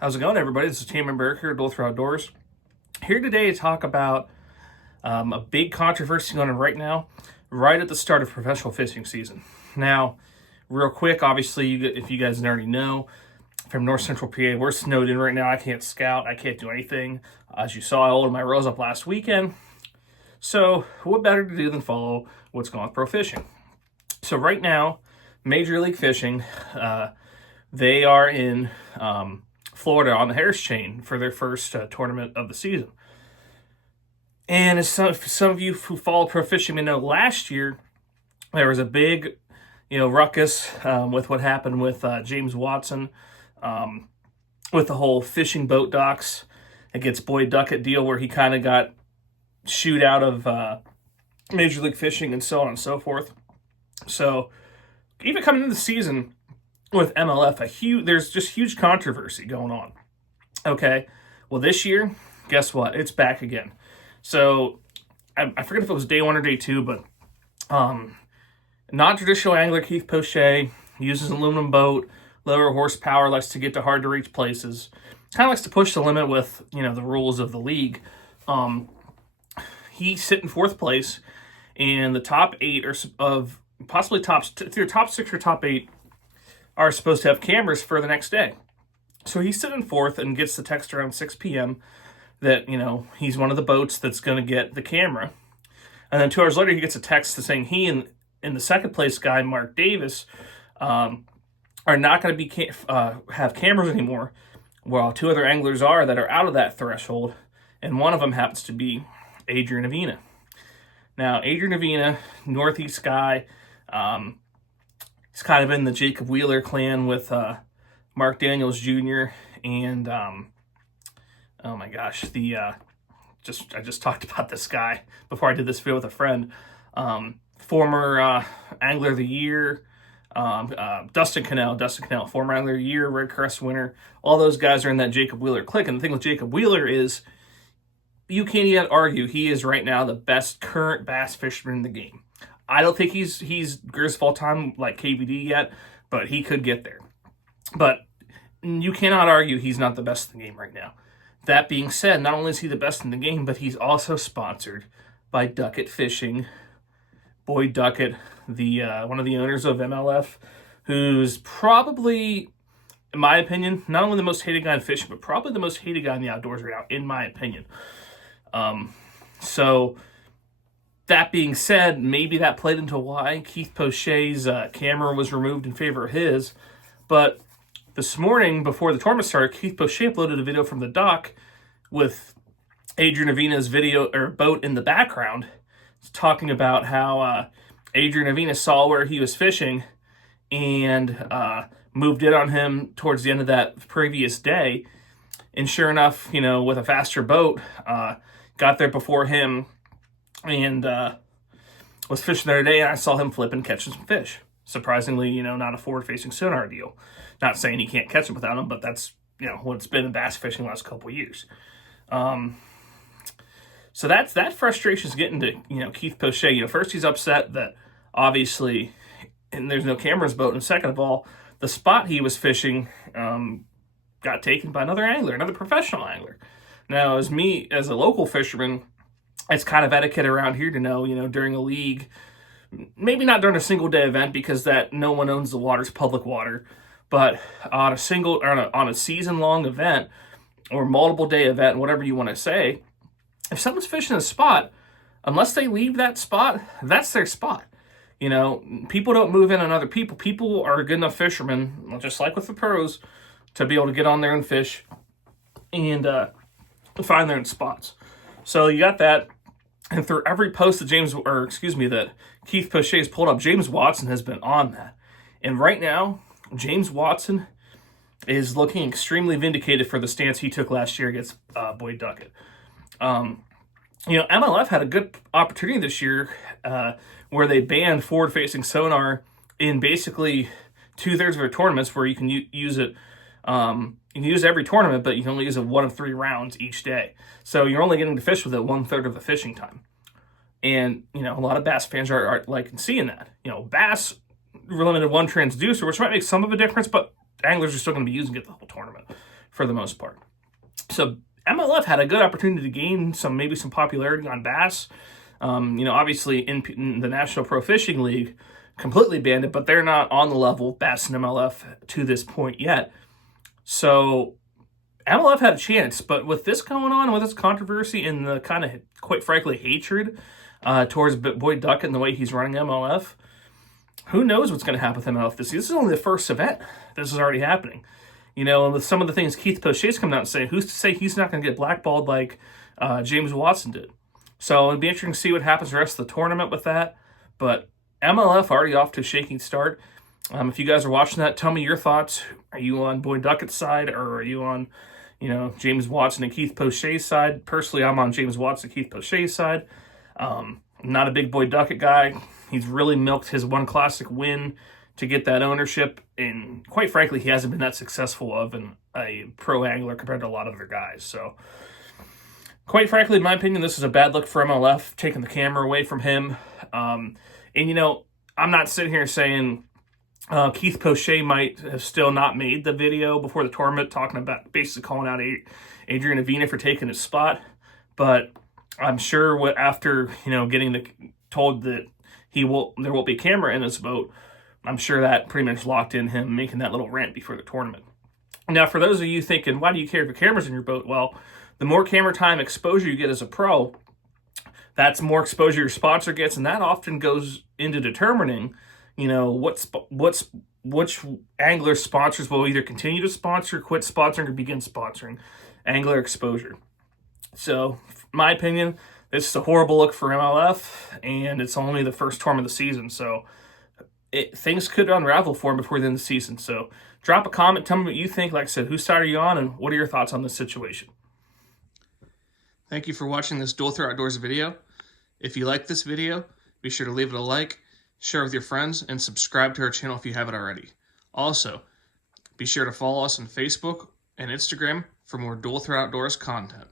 How's it going, everybody? This is Cameron Burke here at Dulthor Outdoors. Here today to talk about a big controversy going on right now, right at the start of professional fishing season. Now, real quick, obviously, if you guys already know, from North Central PA, we're snowed in right now. I can't scout. I can't do anything. As you saw, I loaded my rows up last weekend. So, what better to do than follow what's going on with pro fishing? So, right now, Major League Fishing, they are in Florida on the Harris Chain for their first tournament of the season. And as some of you who follow pro fishing may know, last year there was a big, ruckus with what happened with James Watson, with the whole fishing boat docks against Boyd Duckett deal, where he kind of got shooed out of Major League Fishing and so on and so forth. So even coming into the season with MLF, there's just huge controversy going on. Okay, well this year, guess what? It's back again. So I forget if it was day one or day two, but non-traditional angler Keith Poitras uses an aluminum boat, lower horsepower, likes to get to hard to reach places. Kind of likes to push the limit with the rules of the league. He's sitting fourth place, and the top eight of possibly either top six or top eight are supposed to have cameras for the next day. So he's sitting fourth and gets the text around 6 p.m. that, he's one of the boats that's going to get the camera. And then 2 hours later, he gets a text saying he and the second place guy, Mark Davis, are not going to have cameras anymore, while 2 other anglers are that are out of that threshold, and one of them happens to be Adrian Avena. Now, Adrian Avena, Northeast guy, he's kind of in the Jacob Wheeler clan with Mark Daniels Jr. and oh my gosh, I just talked about this guy before I did this video with a friend. Former Angler of the Year, Dustin Cannell, former Angler of the Year, Red Crest winner. All those guys are in that Jacob Wheeler clique. And the thing with Jacob Wheeler is, you can't yet argue he is right now the best current bass fisherman in the game. I don't think he's Grizz all-time like KVD yet, but he could get there. But you cannot argue he's not the best in the game right now. That being said, not only is he the best in the game, but he's also sponsored by Duckett Fishing. Boyd Duckett, the one of the owners of MLF, who's probably, in my opinion, not only the most hated guy in fishing, but probably the most hated guy in the outdoors right now, in my opinion. So that being said, maybe that played into why Keith Poitras' camera was removed in favor of his. But this morning, before the tournament started, Keith Poitras uploaded a video from the dock with Adrian Avena's boat in the background, talking about how Adrian Avena saw where he was fishing and moved in on him towards the end of that previous day. And sure enough, with a faster boat, got there before him and was fishing there today, and I saw him flipping, catching some fish. Surprisingly, not a forward-facing sonar deal. Not saying he can't catch them without them, but that's, what it's been in bass fishing the last couple of years. So that frustration is getting to, Keith Poitras. First he's upset that, obviously, and there's no cameras boat, and second of all, the spot he was fishing got taken by another angler, another professional angler. Now, as a local fisherman, it's kind of etiquette around here to know, during a league, maybe not during a single day event because that no one owns the water, it's public water, but on a season long event or multiple day event, whatever you want to say, if someone's fishing a spot, unless they leave that spot, that's their spot. People don't move in on other people. People are good enough fishermen, just like with the pros, to be able to get on there and fish and find their own spots. So you got that. And through every post that that Keith Poitras has pulled up, James Watson has been on that. And right now, James Watson is looking extremely vindicated for the stance he took last year against Boyd Duckett. MLF had a good opportunity this year where they banned forward-facing sonar in basically 2/3 of their tournaments, where you can use it. You can use every tournament, but you can only use it 1 of 3 rounds each day. So you're only getting to fish with it 1/3 of the fishing time. And, a lot of bass fans are like seeing that. Bass limited 1 transducer, which might make some of a difference, but anglers are still going to be using it the whole tournament. for the most part. So MLF had a good opportunity to gain maybe some popularity on bass. Obviously in the National Pro Fishing League, completely banned it, but they're not on the level of bass and MLF to this point yet. So MLF had a chance, but with this going on, with this controversy and the kind of, quite frankly, hatred towards Boyd Duckett and the way he's running MLF, who knows what's going to happen with MLF this year? This is only the first event. This is already happening. And with some of the things Keith Poitras coming out and saying, who's to say he's not going to get blackballed like James Watson did? So it'll be interesting to see what happens the rest of the tournament with that. But MLF already off to a shaking start. If you guys are watching that, tell me your thoughts. Are you on Boyd Duckett's side, or are you on, James Watson and Keith Poitras' side? Personally, I'm on James Watson and Keith Poitras' side. I'm not a big Boyd Duckett guy. He's really milked his one classic win to get that ownership, and quite frankly, he hasn't been that successful of a pro angler compared to a lot of other guys. So, quite frankly, in my opinion, this is a bad look for MLF, taking the camera away from him. I'm not sitting here saying Keith Poche might have still not made the video before the tournament, talking about basically calling out Adrian Avena for taking his spot. But I'm sure after getting told that there won't be a camera in this boat, I'm sure that pretty much locked in him making that little rant before the tournament. Now, for those of you thinking, why do you care if the camera's in your boat? Well, the more camera time exposure you get as a pro, that's more exposure your sponsor gets, and that often goes into determining, which angler sponsors will either continue to sponsor, quit sponsoring, or begin sponsoring angler exposure. So, in my opinion, this is a horrible look for MLF, and it's only the first tournament of the season, so things could unravel for him before the end of the season. So, drop a comment, tell me what you think. Like I said, whose side are you on, and what are your thoughts on this situation? Thank you for watching this Dual Throw Outdoors video. If you like this video, be sure to leave it a like, share with your friends, and subscribe to our channel if you haven't already. Also, be sure to follow us on Facebook and Instagram for more Dual Throw Outdoors content.